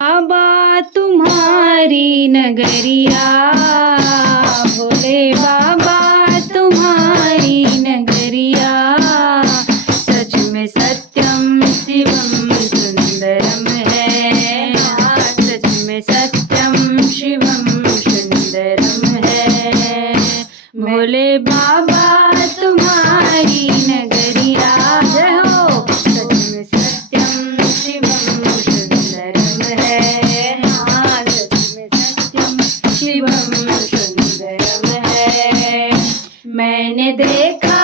बाबा तुम्हारी नगरिया, भोले बाबा तुम्हारी नगरिया, सच में सत्यम शिवम सुंदरम है, सच में सत्यम शिवम सुंदरम है। भोले बाबा तुम्हारी नगरिया, जय हो, सच में सत्यम शिवम सुंदरम है, सच में सत्यम शिवम सुंदरम है। मैंने देखा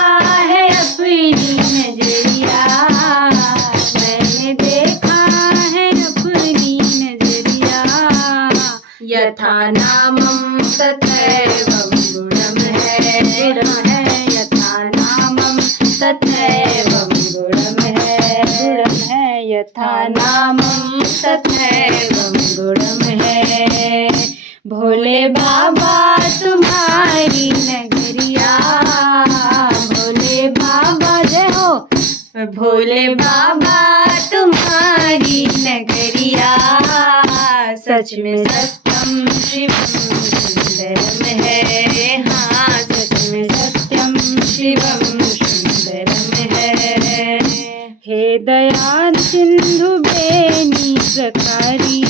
है अपनी नजरिया, मैंने देखा है अपनी नजरिया, यथा नामम तथैवं गुणम है, यथा नामम तथैवं गुणम है, यथा नामम तथैवं गुणम है। भोले बाबा तुम्हारी नगरिया, भोले बाबा जय हो, भोले बाबा तुम्हारी नगरिया, सच में सत्यम शिवम सुंदरम है, सच में सत्यम शिवम सुंदरम है। हे दया सिंधु बेनी प्रकारी,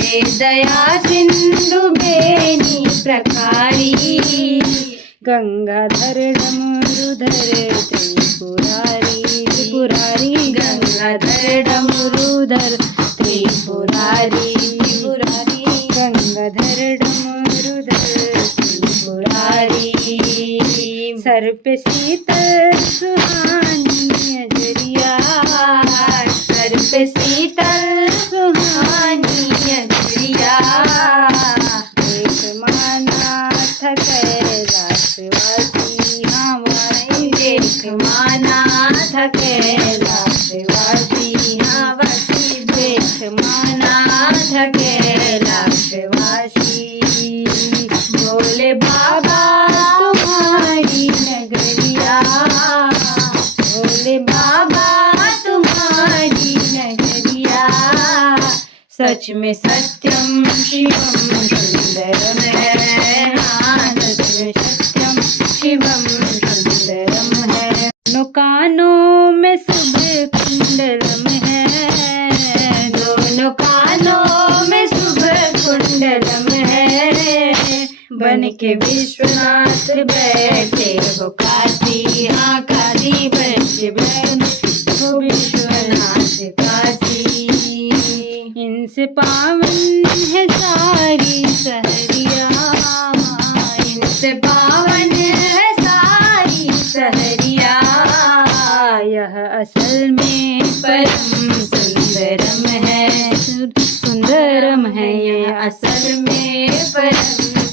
हे दया सिंधु बेनी प्रकारी, गंगाधर डमरुधर त्रिपुरारी, त्रिपुरारी गंगाधर डमरुधर त्रिपुरारी, त्रिपुरारी गंगाधर डमरुधर त्रिपुरारी। सर पे शीतल सुहानी अजरिया, सर पे शीतल सुहानी अजरिया, एक माना था कैलाशवासी हमारे, एक माना था कैलाशवासी हमारी, देख माना था कैलाशवासी। भोले बाबा तुम्हारी नगरिया, भोले बाबा तुम्हारी नगरिया, सच में सत्यम शिवम सुंदरम है, सच में सत्यम शिवम सुंदरम है। दोनों कानों में शुभ कुंडलम है, दोनों कानों में शुभ कुंडलम है, बन के विश्वनाथ बैठे हो काशी, काशी बन के बैठे हो विश्वनाथ काशी। इनसे पावन है सारी सहरिया, इनसे पावन है सारी सहरिया, यह असल में परम सुंदरम है, सुंदरम है, यह असल में परम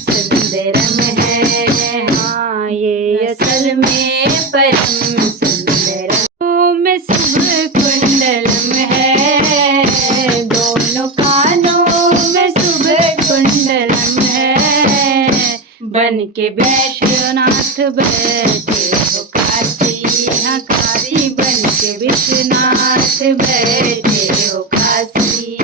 सुंदरम है, ये असल में परम सुंदरम में शुभ कुंडलम है, दोनों कानों में शुभ कुंडलम है, बन के वैश्वनाथ बैठे हो काशी, काशी बन के विश्वनाथ बैठे हो काशी।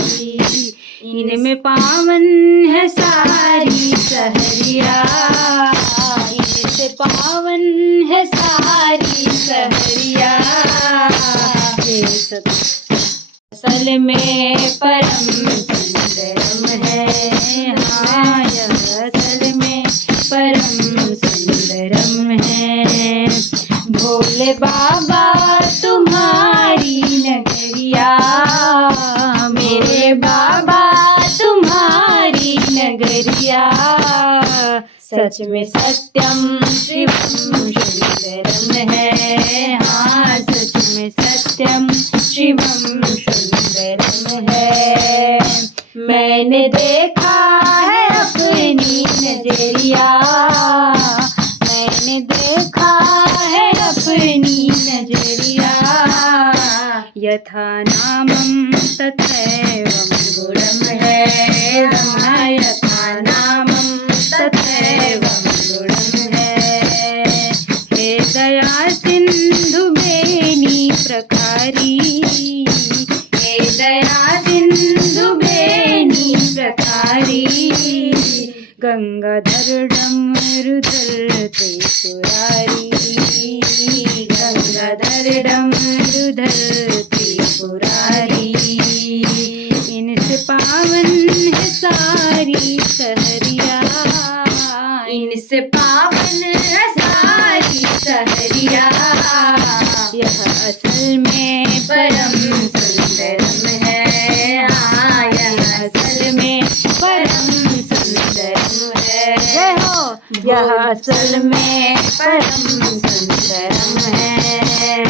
इनमें पावन है सारी सहरिया, इनसे पावन है सारी सहरिया, असल में परम सुंदरम है, यह असल में परम सुंदरम है। भोले बाबा तुम्हारी नगरिया, मेरे बाबा तुम्हारी नगरिया, सच में सत्यम शिवम सुंदरम है, सच में सत्यम शिवम सुंदरम है। मैंने देखा है अपनी नजरिया, मैंने देखा है अपनी नजरिया, यथा नामम तथैवं गुणम है, यथा नामम तथैवं गुणम है। हे दया सिंधु बेनी प्रकारी, हे दया सिंधु गंगाधर डमरुधर त्रिपुरारी, गंगाधर डमरुधर त्रिपुरारी। इनसे पावन है सारी सहरिया, इनसे पावन है सारी सहरिया। यह असल में परम सुंदरम है, हाँ यह असल में परम सुंदरम है। जय हो। यह असल में परम सुंदरम है।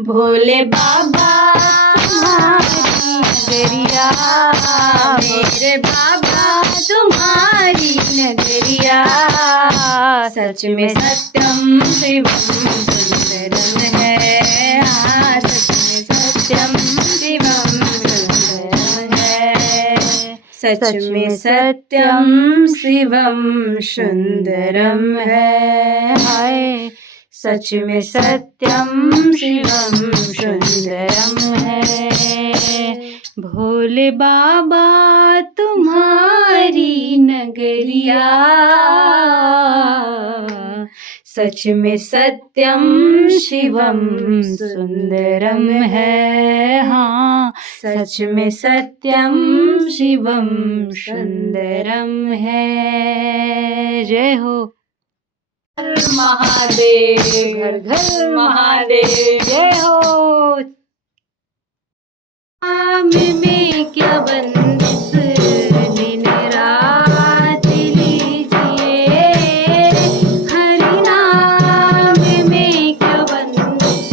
भोले बाबा तुम्हारी नगरिया, मेरे बाबा तुम्हारी नगरिया। सच में सत्यम शिवम सुंदरम है, हाँ सच में सत्यम शिवम सुंदरम है। सच में सत्यम शिवम सुंदरम है, हाय सच में सत्यम शिवम सुंदरम है। भोले बाबा तुम्हारी नगरिया, सच में सत्यम शिवम सुंदरम है, हाँ सच में सत्यम शिवम सुंदरम है। जय हो। महादेव, घर घर महादेव। जय हो। नाम में क्या बंदिश, दिन रात लीजिए। हरि नाम में क्या बंदिश,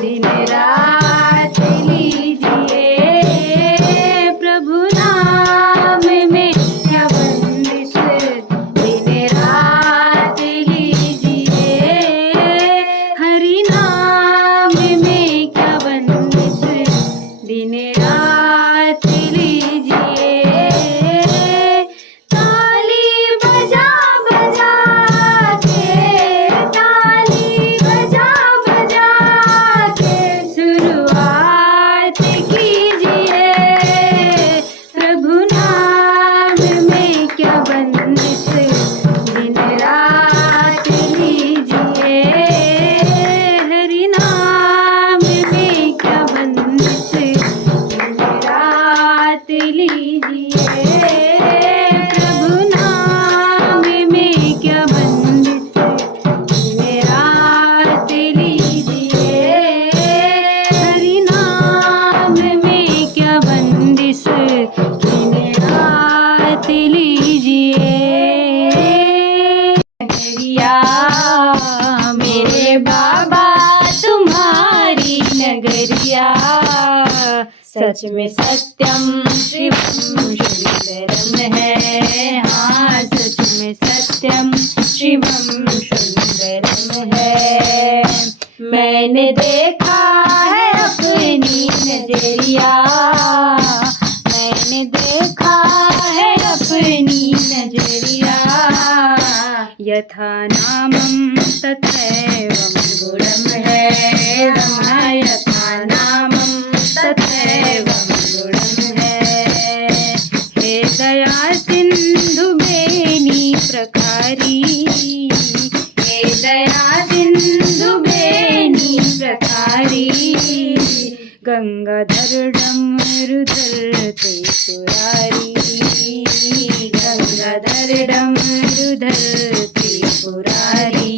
दिन रात लीजिए। प्रभु नाम में क्या बंदिश, दिन रात लीजिए। हरि नाम में क्या बंदिश, दिन रात लीजिए। ताली बजा बजा के, ताली बजा बजा के शुरुआत कीजिए। प्रभु नाम में क्या बंदिश, दिन रात लीजिए। हरि नाम में क्या बंदिश, दिन रात लीजिए। प्रभु नाम में क्या बंदिश, दिन रात लीजिए। हरि नाम में क्या बंदिश, दिन रात लीजिए। नगरिया मेरे बाबा तुम्हारी नगरिया, सच में सत्यम शिवम सुंदरम है, हाँ सच में सत्यम शिवम सुंदरम है। मैंने देखा है अपनी नजरिया, मैंने देखा है अपनी नजरिया। यथा नामम तथैवं गुणम है, हाँ यथा नामम तथैवं गुणम है। हे दया सिंधु बेनी प्रकारी, हे दया सिंधु बेनी प्रकारी। गंगाधर डमरुधर त्रिपुरारी, गंगाधर डमरुधर त्रिपुरारी।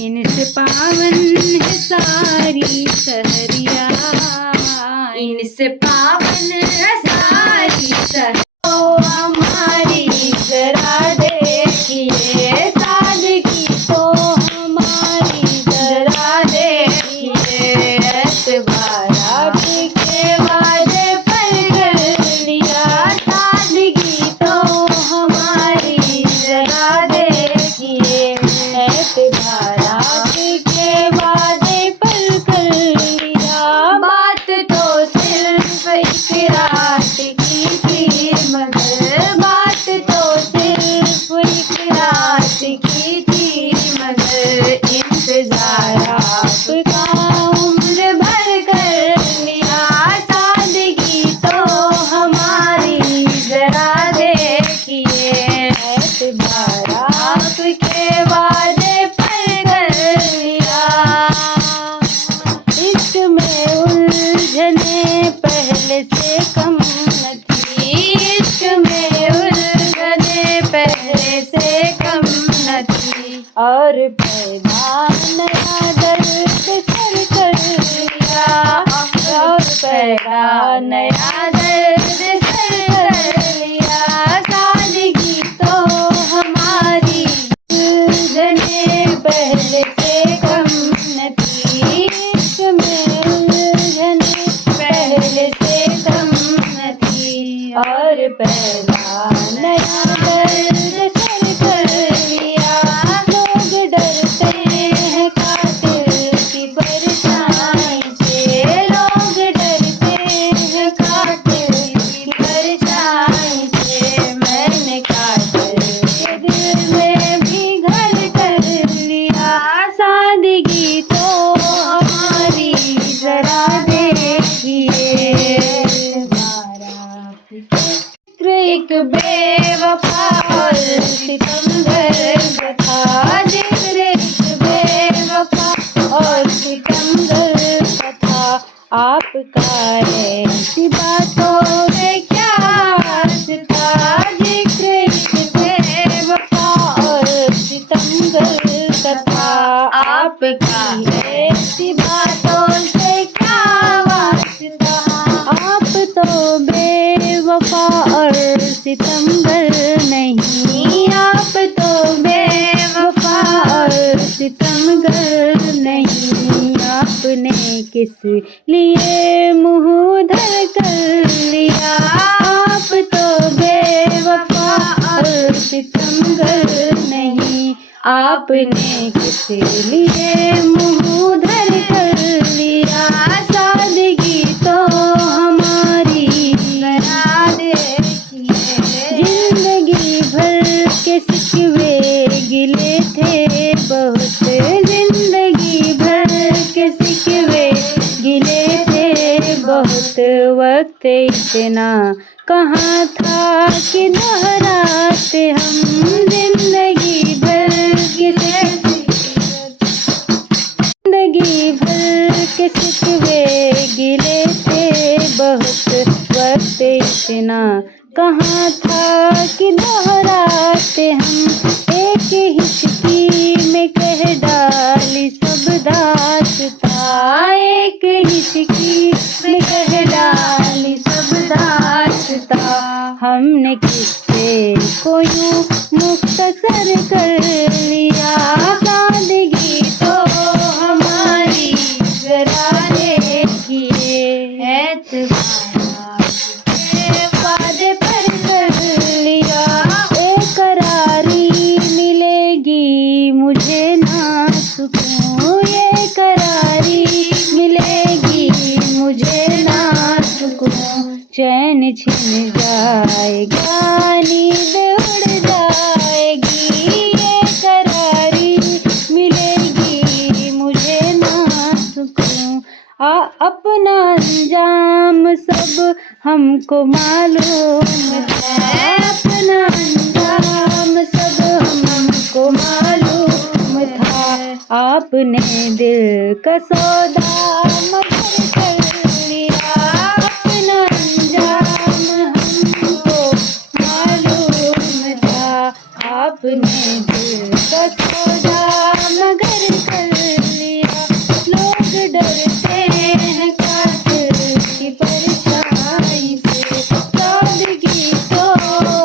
इनसे पावन है सारी सहरिया, इनसे पावन है सारी सहरिया। ओ हमारी जरा देखिए सादगी तो हमारी जरा देखिए। एतबारा के वादे पर कर लिया, सादगी तो हमारी जरा देखिए। एतबारा के वादे पर कर लिया, बात तो सिर्फ इकरार कम न थी, इश्क में उलझने पहले से कम न थी। और पैदा नया दर्द सर कर लिया, और पैदा नया दर्द सर कर लिया। सादगी तो हमारी उलझने पहले से कम न थी, इश्क में उलझने पहले से कम न थी। और पैदा नया दर्द सर कर लिया। लोग डरते हैं कातिल की परछाई से, लोग डरते हैं कातिल की परछाई से। मैंने कातिल के दिल में भी घर कर लिया। सादगी तो हमारी जरा देखिए, एक बेवफा और सितमगर था, जिक्र एक बेवफा और सितमगर था। आपका ऐसी बातों में क्या वास्ता, जिक्र एक बेवफा और सितमगर था। आपकी ऐसी बातों से क्या वास्ता, आप तो बेवफा और सितमगर नहीं, आप तो बेवफा और सितमगर नहीं। आपने किस लिए मुँह धर कर लिया, आप तो बेवफा और सितमगर नहीं। आपने किस लिए मुँह धर कर लिया। सादगी तो हमारी जरा देखिए, जिंदगी भर के सिकवे गिले थे बहुत, जिंदगी भर के सिकवे गिले थे बहुत। वक्त इतना कहाँ था कि दोहराते हम, जिंदगी भर के जिंदगी भर के सिकवे गिले थे बहुत। वक्त इतना कहाँ था कि दोहराते हम, एक हिचकी में कह डाली सब दास्तां, एक हिचकी में कह डाली सब दास्तां। हमने किससे को यूं मुख्तसर कर लिया। सादगी तो हमारी जरा देखिए, वादे पर कर लिया। करारी मिलेगी मुझे ना सुकून, ये करारी मिलेगी मुझे ना सुकून। चैन छिन जाएगा, नींद उड़ जाएगी, ये करारी मिलेगी मुझे ना सुकून। अपना अंजाम सब हमको मालूम है, अपना अंजाम सब हमको मालूम था। आपने दिल का सौदा मगर कर लिया, अपना अंजाम हमको मालूम था। आपने दिल का सौदा मगर कर लिया। लोग डरते हैं कातिल की परछाई से। सादगी तो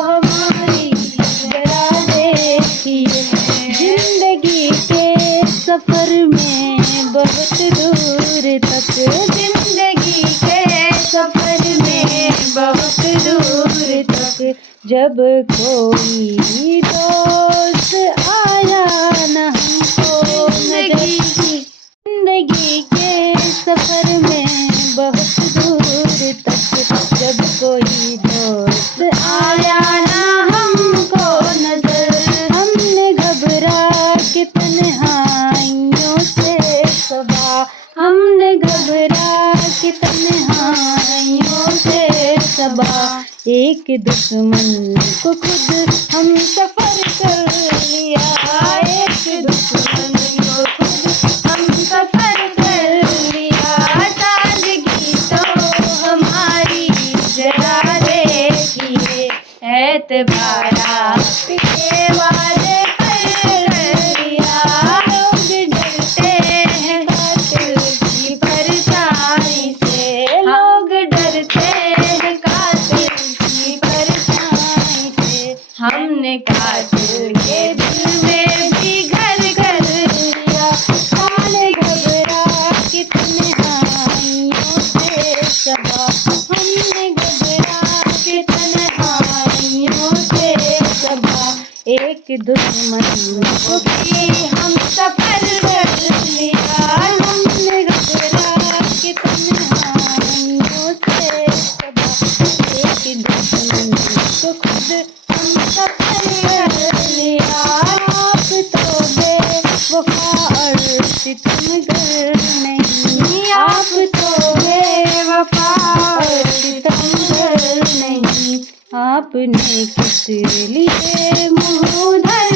हमारी जरा देखिए, जिंदगी के सफर में बहुत दूर तक, जिंदगी के सफर में बहुत दूर तक। जब कोई दोस्त आया न हमको जिंदगी के सफर में बहुत दूर तक। जब कोई दोस्त आया ना हमको नजर, हमने घबरा के तन्हाइयों से सबा, हमने घबरा के तन्हाइयों से सबा। एक दुश्मन को खुद हम सफर कर लिया, एक दुश्मन को खुद हम सफर कर लिया। सादगी तो हमारी एतबारा आपके वादे पर लिया। लोग डरते हैं कातिल की परछाई से, लोग डरते हैं कातिल की परछाई से। हमने कातिल के दिल में भी घर कर लिया। काले घबरा के तन्हाइयों से सबा, हमने घबरा के तन्हाइयों से सबा। एक दुश्मन को भी हम सफर कर लिया। हमने घबरा के तन्हाइयों से सबा। एक दुश्मन को खुद हम सफर कर लिया। आप तो बेवफा और सितमगर नहीं, आप तो बेवफा और सितमगर नहीं। आपने किस लिए मुँह धर